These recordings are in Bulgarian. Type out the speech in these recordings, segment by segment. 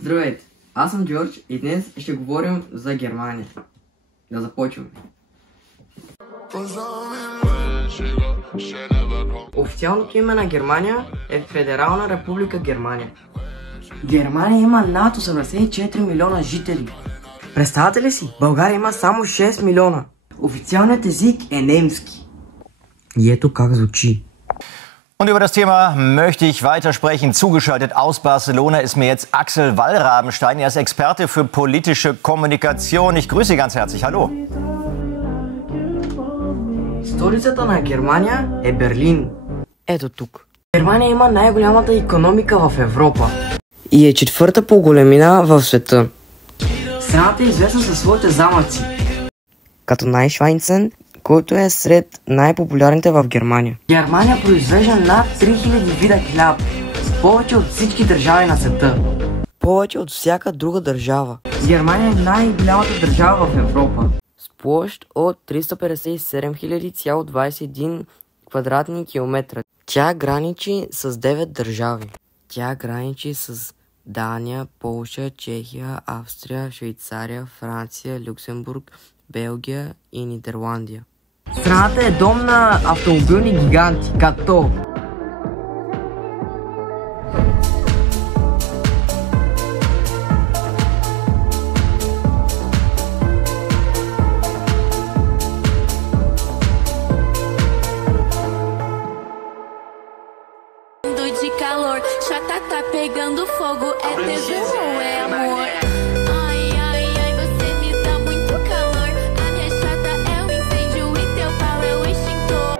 Здравейте, аз съм Джордж и днес ще говорим за Германия. Да започваме. Официалното име на Германия е Федерална република Германия. Германия има над 84 милиона жители. Представете ли си? България има само 6 милиона. Официалният език е немски. И ето как звучи. Und über das Thema möchte ich weitersprechen. Zugeschaltet aus Barcelona ist mir jetzt Axel Wallrabenstein. Er ist Experte für politische Kommunikation. Ich grüße Sie ganz herzlich. Hallo. Столицата на Германия е Берлин. Ето тук. Германия има най-голямата икономика в Европа. И е четвърта по големина в света. Страната е известна със своите замъци. Като Найшвайнцен, който е сред най-популярните в Германия. Германия произвежда над 3000 вида хляб. Повече от всички държави на света. Повече от всяка друга държава. Германия е най-голямата държава в Европа. С площ от 357 021 квадратни километра. Тя граничи с 9 държави. Тя граничи с Дания, Полша, Чехия, Австрия, Швейцария, Франция, Люксембург, Белгия и Нидерландия. Страната е дом на автомобилни гиганти, като de calor, chata tá pegando fogo, é tesão ou é amor? Ai, ai, ai, você me dá muito calor. A minha chata é um incêndio e teu pau é o extintor.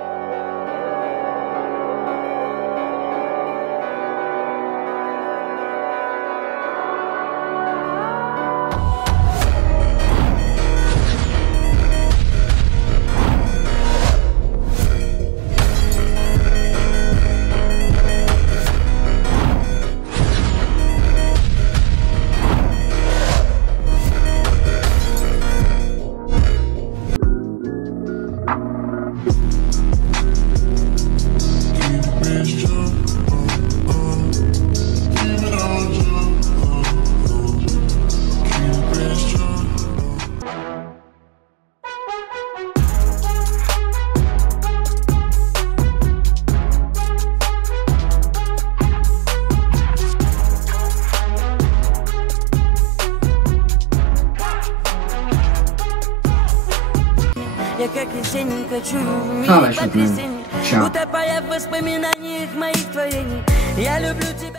Я как весенненько чую мир Давай, потрясений. Чао. Утопая в воспоминаниях моих творений. Я люблю тебя.